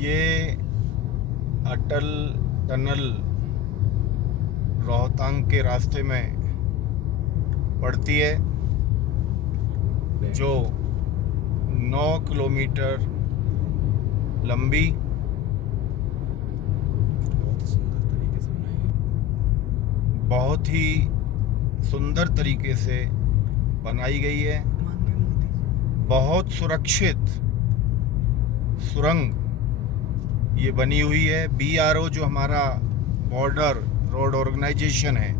ये अटल टनल रोहतांग के रास्ते में पड़ती है, जो 9 किलोमीटर लंबी बहुत ही सुंदर तरीके से बनाई गई है। बहुत सुरक्षित सुरंग ये बनी हुई है। BRO जो हमारा बॉर्डर रोड ऑर्गेनाइजेशन है,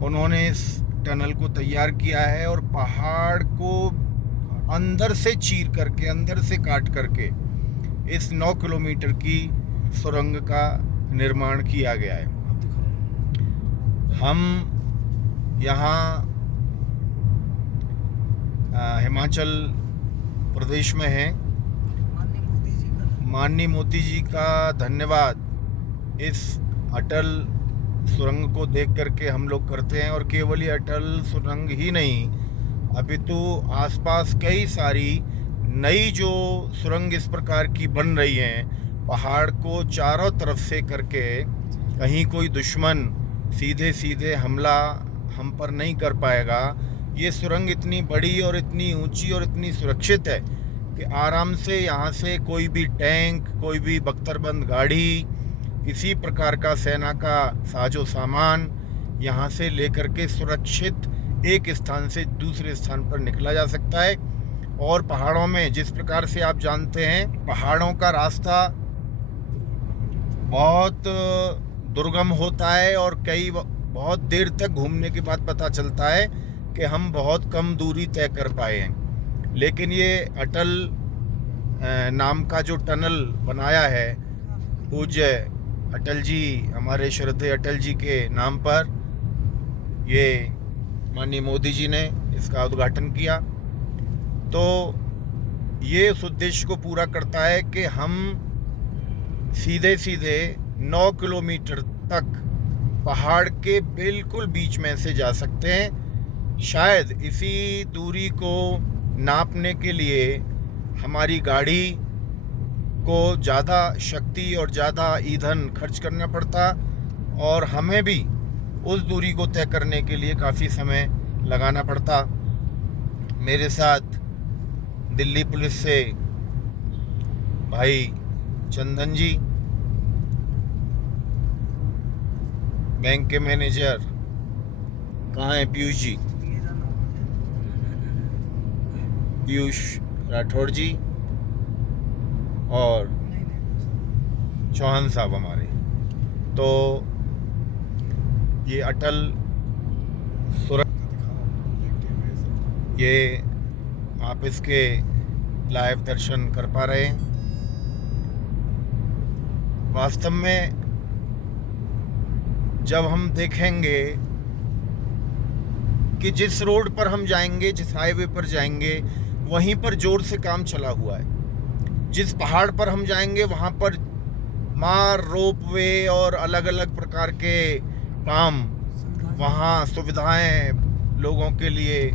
उन्होंने इस टनल को तैयार किया है और पहाड़ को अंदर से चीर करके, अंदर से काट करके इस 9 किलोमीटर की सुरंग का निर्माण किया गया है। हम यहाँ हिमाचल प्रदेश में हैं। माननीय मोदी जी का धन्यवाद इस अटल सुरंग को देख करके हम लोग करते हैं। और केवल ये अटल सुरंग ही नहीं, अभी तो आसपास कई सारी नई जो सुरंग इस प्रकार की बन रही हैं, पहाड़ को चारों तरफ से करके कहीं कोई दुश्मन सीधे सीधे हमला हम पर नहीं कर पाएगा। ये सुरंग इतनी बड़ी और इतनी ऊंची और इतनी सुरक्षित है कि आराम से यहाँ से कोई भी टैंक, कोई भी बख्तरबंद गाड़ी, किसी प्रकार का सेना का साजो सामान यहाँ से लेकर के सुरक्षित एक स्थान से दूसरे स्थान पर निकला जा सकता है। और पहाड़ों में जिस प्रकार से आप जानते हैं, पहाड़ों का रास्ता बहुत दुर्गम होता है और बहुत देर तक घूमने के बाद पता चलता है कि हम बहुत कम दूरी तय कर पाए हैं। लेकिन ये अटल नाम का जो टनल बनाया है, पूज्य अटल जी, हमारे श्रद्धेय अटल जी के नाम पर, ये माननीय मोदी जी ने इसका उद्घाटन किया। तो ये उस उद्देश्य को पूरा करता है कि हम सीधे सीधे 9 किलोमीटर तक पहाड़ के बिल्कुल बीच में से जा सकते हैं। शायद इसी दूरी को नापने के लिए हमारी गाड़ी को ज़्यादा शक्ति और ज़्यादा ईंधन खर्च करना पड़ता और हमें भी उस दूरी को तय करने के लिए काफ़ी समय लगाना पड़ता। मेरे साथ दिल्ली पुलिस से भाई चंदन जी, बैंक के मैनेजर कहाँ हैं, पीयूष जी, पीयूष राठौड़ जी, और चौहान साहब हमारे। तो ये अटल सुरंग, ये आप इसके लाइव दर्शन कर पा रहे हैं। वास्तव में जब हम देखेंगे कि जिस रोड पर हम जाएंगे, जिस हाईवे पर जाएंगे, वहीं पर जोर से काम चला हुआ है। जिस पहाड़ पर हम जाएंगे वहाँ पर मार, रोपवे और अलग अलग प्रकार के काम, वहाँ सुविधाएं लोगों के लिए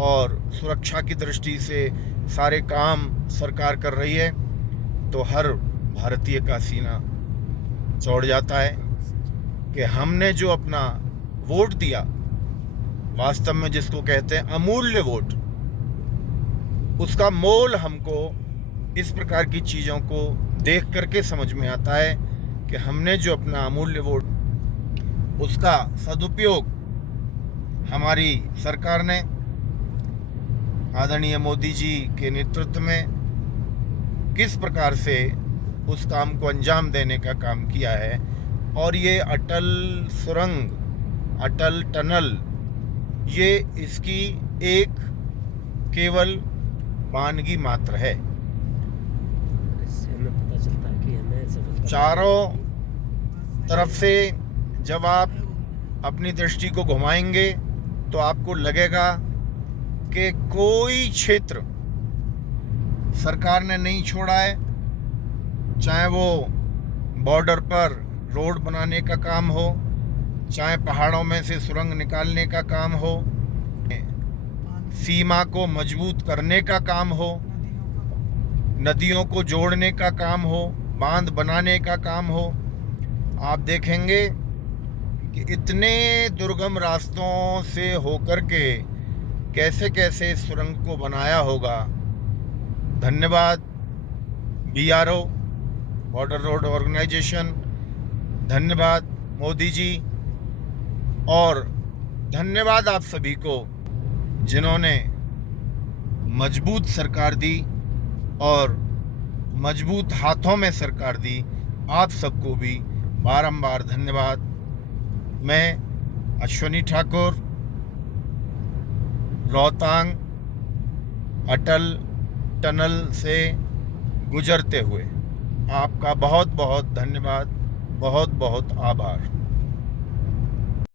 और सुरक्षा की दृष्टि से सारे काम सरकार कर रही है। तो हर भारतीय का सीना चौड़ जाता है कि हमने जो अपना वोट दिया, वास्तव में जिसको कहते हैं अमूल्य वोट, उसका मोल हमको इस प्रकार की चीज़ों को देख करके समझ में आता है कि हमने जो अपना अमूल्य वोट, उसका सदुपयोग हमारी सरकार ने आदरणीय मोदी जी के नेतृत्व में किस प्रकार से उस काम को अंजाम देने का काम किया है। और ये अटल सुरंग, अटल टनल, ये इसकी एक केवल वानगी मात्र है। चारों तरफ से जब आप अपनी दृष्टि को घुमाएंगे तो आपको लगेगा कि कोई क्षेत्र सरकार ने नहीं छोड़ा है, चाहे वो बॉर्डर पर रोड बनाने का काम हो, चाहे पहाड़ों में से सुरंग निकालने का काम हो, सीमा को मजबूत करने का काम हो, नदियों को जोड़ने का काम हो, बांध बनाने का काम हो। आप देखेंगे कि इतने दुर्गम रास्तों से होकर के कैसे कैसे इस सुरंग को बनाया होगा। धन्यवाद BRO, बॉर्डर रोड ऑर्गेनाइजेशन, धन्यवाद मोदी जी, और धन्यवाद आप सभी को जिन्होंने मजबूत सरकार दी और मजबूत हाथों में सरकार दी। आप सबको भी बारंबार धन्यवाद। मैं अश्वनी ठाकुर, रोहतांग अटल टनल से गुजरते हुए आपका बहुत बहुत धन्यवाद, बहुत बहुत आभार।